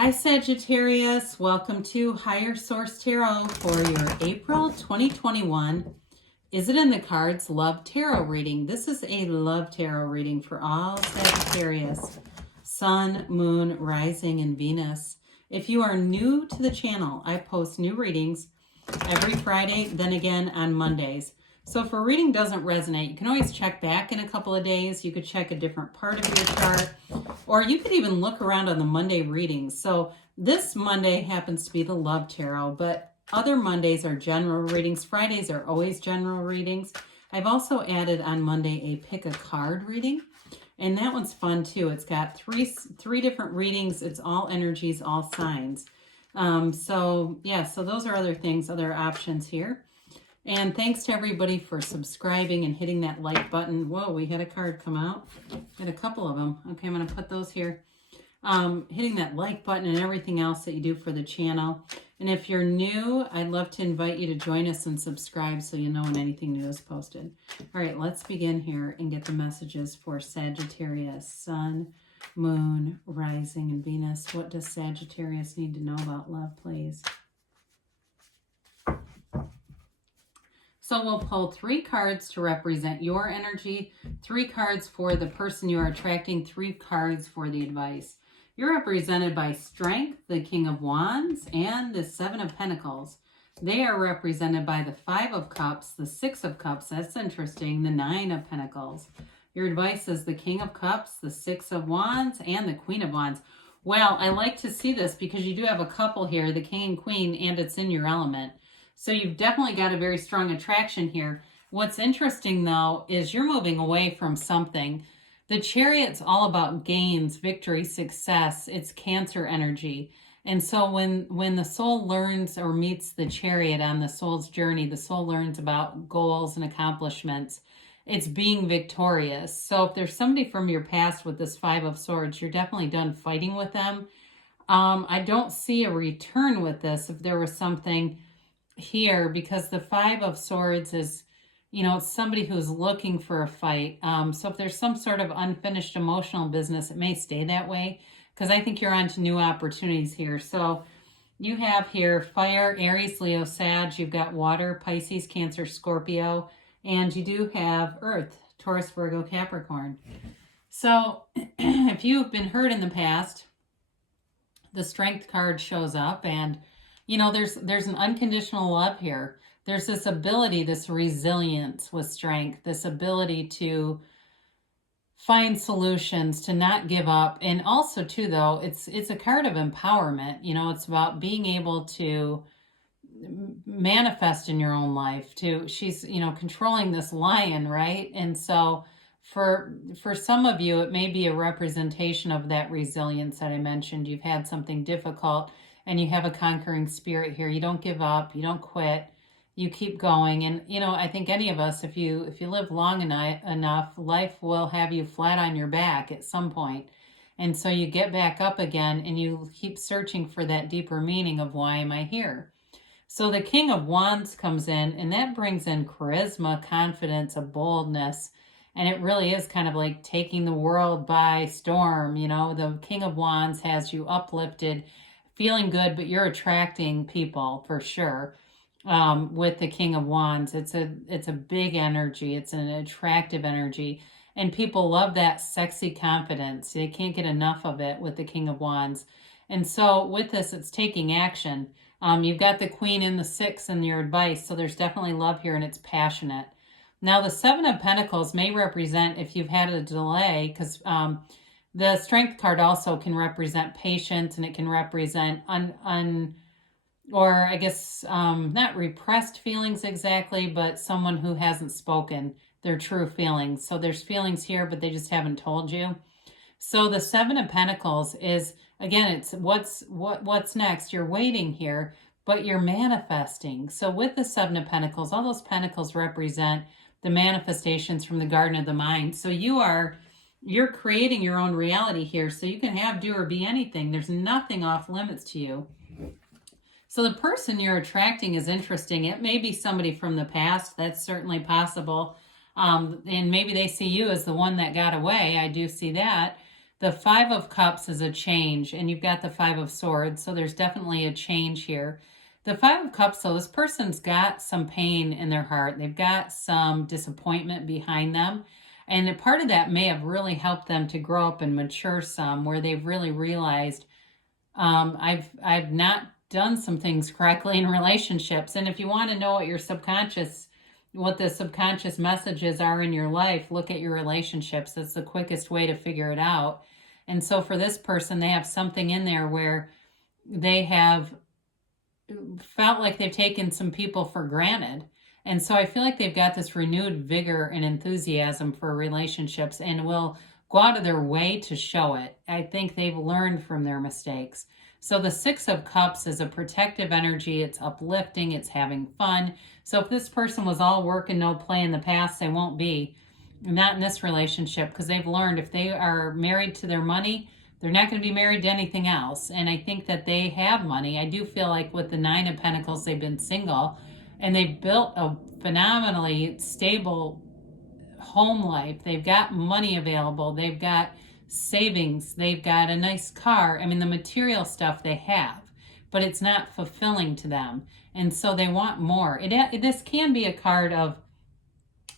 Hi Sagittarius, welcome to Higher Source Tarot for your April 2021 Is It in the Cards Love Tarot reading. This is a love tarot reading for all Sagittarius, Sun, Moon, Rising, and Venus. If you are new to the channel, I post new readings every Friday, then again on Mondays. So if a reading doesn't resonate, you can always check back in a couple of days. You could check a different part of your chart, or you could even look around on the Monday readings. So this Monday happens to be the Love Tarot, but other Mondays are general readings. Fridays are always general readings. I've also added on Monday a pick a card reading, and that one's fun too. It's got three different readings. It's all energies, all signs. So those are other things, other options here. And thanks to everybody for subscribing and hitting that like button. Whoa, we had a card come out. We had a couple of them. Okay, I'm going to put those here. Hitting that like button and everything else that you do for the channel. And if you're new, I'd love to invite you to join us and subscribe so you know when anything new is posted. All right, let's begin here and get the messages for Sagittarius, Sun, Moon, Rising, and Venus. What does Sagittarius need to know about love, please? So we'll pull 3 cards to represent your energy, 3 cards for the person you are attracting, 3 cards for the advice. You're represented by Strength, the King of Wands, and the 7 of Pentacles. They are represented by the 5 of Cups, the 6 of Cups, that's interesting, the 9 of Pentacles. Your advice is the King of Cups, the 6 of Wands, and the Queen of Wands. Well, I like to see this because you do have a couple here, the King and Queen, and it's in your element. So you've definitely got a very strong attraction here. What's interesting, though, is you're moving away from something. The Chariot's all about gains, victory, success. It's Cancer energy. And so when the soul learns or meets the Chariot on the soul's journey, the soul learns about goals and accomplishments. It's being victorious. So if there's somebody from your past with this 5 of Swords, you're definitely done fighting with them. I don't see a return with this if there was something here, because the 5 of Swords is, it's somebody who's looking for a fight. So if there's some sort of unfinished emotional business, it may stay that way, because I think you're on to new opportunities here. So you have here Fire, Aries, Leo, Sag. You've got Water, Pisces, Cancer, Scorpio, and you do have Earth, Taurus, Virgo, Capricorn. So if you've been hurt in the past, the Strength card shows up, and there's an unconditional love here. There's this ability, this resilience with Strength, this ability to find solutions, to not give up. And also too, though, it's a card of empowerment. It's about being able to manifest in your own life. She's, controlling this lion, right? And so for some of you, it may be a representation of that resilience that I mentioned. You've had something difficult, and you have a conquering spirit here. You don't give up. You don't quit. You keep going. And, I think any of us, if you live long enough, life will have you flat on your back at some point. And so you get back up again, and you keep searching for that deeper meaning of why am I here? So the King of Wands comes in, and that brings in charisma, confidence, a boldness. And it really is kind of like taking the world by storm. The King of Wands has you uplifted, feeling good, but you're attracting people for sure. With the King of Wands, it's a big energy. It's an attractive energy, and people love that sexy confidence. They can't get enough of it with the King of Wands. And so with this, it's taking action. You've got the Queen and the 6 in your advice, so there's definitely love here, and it's passionate. Now the 7 of Pentacles may represent if you've had a delay, because the Strength card also can represent patience, and it can represent not repressed feelings exactly, but someone who hasn't spoken their true feelings. So there's feelings here, but they just haven't told you. So the 7 of Pentacles is, again, it's what's next. You're waiting here, but you're manifesting. So with the 7 of Pentacles, all those pentacles represent the manifestations from the Garden of the Mind. So you're creating your own reality here. So you can have, do, or be anything. There's nothing off limits to you. So the person you're attracting is interesting. It may be somebody from the past. That's certainly possible. And maybe they see you as the one that got away. I do see that. The Five of Cups is a change, and you've got the Five of Swords, so there's definitely a change here. The Five of Cups, though, this person's got some pain in their heart. They've got some disappointment behind them. And a part of that may have really helped them to grow up and mature some, where they've really realized, I've not done some things correctly in relationships. And if you want to know what the subconscious messages are in your life, look at your relationships. That's the quickest way to figure it out. And so for this person, they have something in there where they have felt like they've taken some people for granted. And so I feel like they've got this renewed vigor and enthusiasm for relationships and will go out of their way to show it. I think they've learned from their mistakes. So the Six of Cups is a protective energy. It's uplifting. It's having fun. So if this person was all work and no play in the past, they won't be. Not in this relationship, because they've learned if they are married to their money, they're not going to be married to anything else. And I think that they have money. I do feel like with the Nine of Pentacles, they've been single and they've built a phenomenally stable home life. They've got money available. They've got savings. They've got a nice car. I mean, the material stuff they have, but it's not fulfilling to them. And so they want more. This can be a card of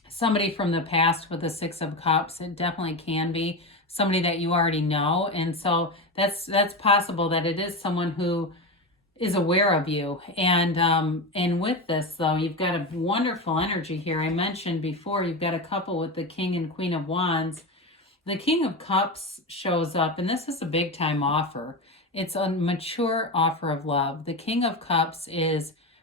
somebody from the past with the Six of Cups. It definitely can be somebody that you already know. And so that's possible that it is someone who is aware of you. And with this, though, you've got a wonderful energy here. I mentioned before, you've got a couple with the King and Queen of Wands. The King of Cups shows up, and this is a big time offer. It's a mature offer of love. The King of Cups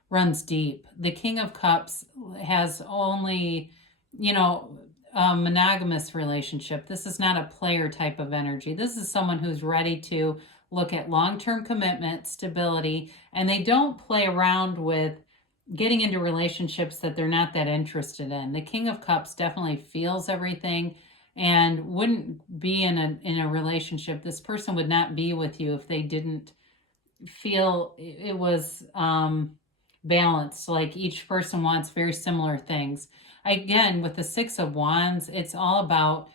runs deep. The King of Cups has only, a monogamous relationship. This is not a player type of energy. This is someone who's ready to look at long-term commitment, stability, and they don't play around with getting into relationships that they're not that interested in. The King of Cups definitely feels everything and wouldn't be in a relationship. This person would not be with you if they didn't feel it was balanced. Like each person wants very similar things. Again, with the Six of Wands, it's all about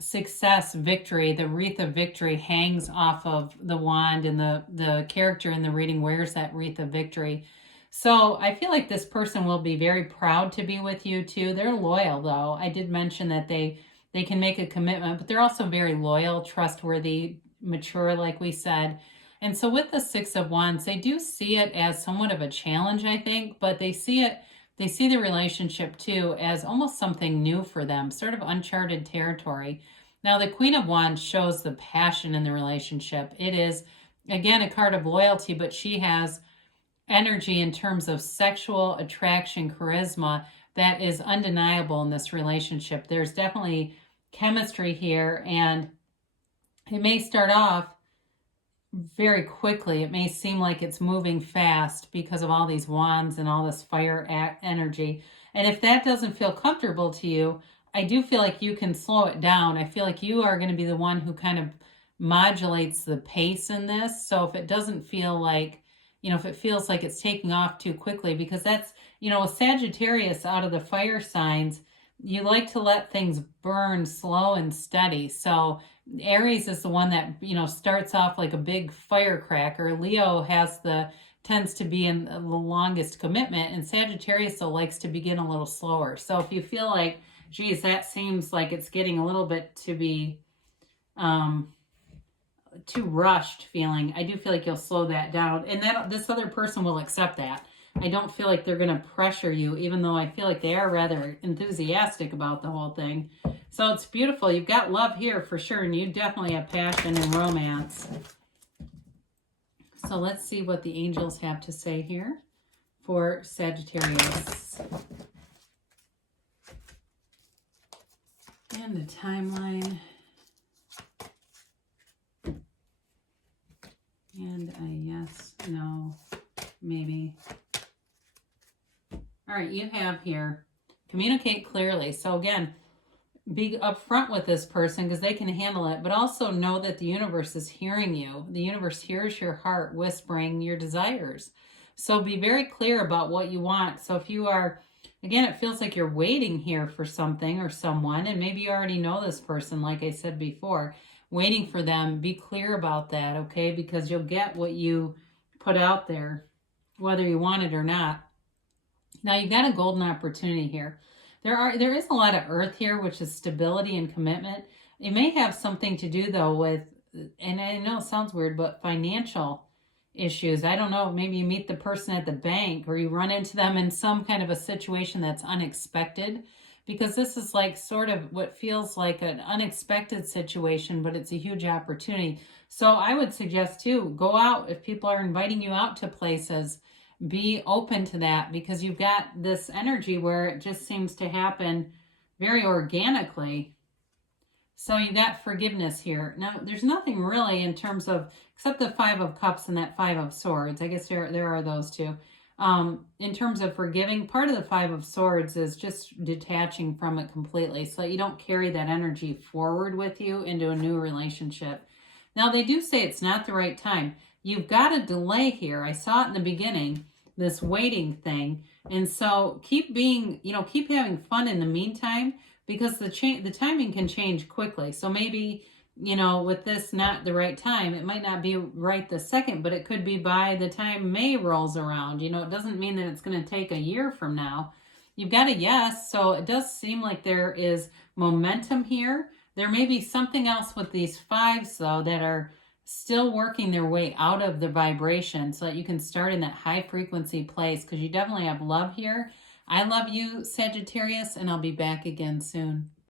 success, victory. The wreath of victory hangs off of the wand, and the character in the reading wears that wreath of victory. So I feel like this person will be very proud to be with you too. They're loyal, though. I did mention that they can make a commitment, but they're also very loyal, trustworthy, mature, like we said. And so with the Six of Wands, they do see it as somewhat of a challenge, I think, but they see the relationship too as almost something new for them, sort of uncharted territory. Now, the Queen of Wands shows the passion in the relationship. It is, again, a card of loyalty, but she has energy in terms of sexual attraction, charisma, that is undeniable in this relationship. There's definitely chemistry here, and it may start off very quickly. It may seem like it's moving fast because of all these wands and all this fire energy. And if that doesn't feel comfortable to you, I do feel like you can slow it down. I feel like you are going to be the one who kind of modulates the pace in this. So if it doesn't feel like, if it feels like it's taking off too quickly, because that's, a Sagittarius out of the fire signs, you like to let things burn slow and steady. So Aries is the one that, starts off like a big firecracker. Leo tends to be in the longest commitment, and Sagittarius though likes to begin a little slower. So if you feel like, geez, that seems like it's getting a little bit to be too rushed feeling, I do feel like you'll slow that down, and this other person will accept that. I don't feel like they're going to pressure you, even though I feel like they are rather enthusiastic about the whole thing. So it's beautiful. You've got love here for sure, and you definitely have passion and romance. So let's see what the angels have to say here for Sagittarius. And the timeline. And a yes, no, maybe. All right, you have here, communicate clearly. So again, be upfront with this person because they can handle it, but also know that the universe is hearing you. The universe hears your heart whispering your desires. So be very clear about what you want. So if you are Again, it feels like you're waiting here for something or someone, and maybe you already know this person, like I said before, waiting for them. Be clear about that, okay? Because you'll get what you put out there, whether you want it or not. Now, you've got a golden opportunity here. There is a lot of earth here, which is stability and commitment. It may have something to do, though, with, and I know it sounds weird, but financial issues. I don't know, maybe you meet the person at the bank or you run into them in some kind of a situation that's unexpected, because this is like sort of what feels like an unexpected situation, but it's a huge opportunity. So I would suggest too, go out. If people are inviting you out to places, be open to that, because you've got this energy where it just seems to happen very organically. So you got forgiveness here. Now, there's nothing really in terms of, except the Five of Cups and that Five of Swords. I guess there are those two. In terms of forgiving, part of the Five of Swords is just detaching from it completely so that you don't carry that energy forward with you into a new relationship. Now, they do say it's not the right time. You've got a delay here. I saw it in the beginning, this waiting thing. And so keep being, keep having fun in the meantime, because the timing can change quickly. So maybe, with this not the right time, it might not be right this second, but it could be by the time May rolls around. It doesn't mean that it's going to take a year from now. You've got a yes, so it does seem like there is momentum here. There may be something else with these fives, though, that are still working their way out of the vibration so that you can start in that high frequency place, because you definitely have love here. I love you, Sagittarius, and I'll be back again soon.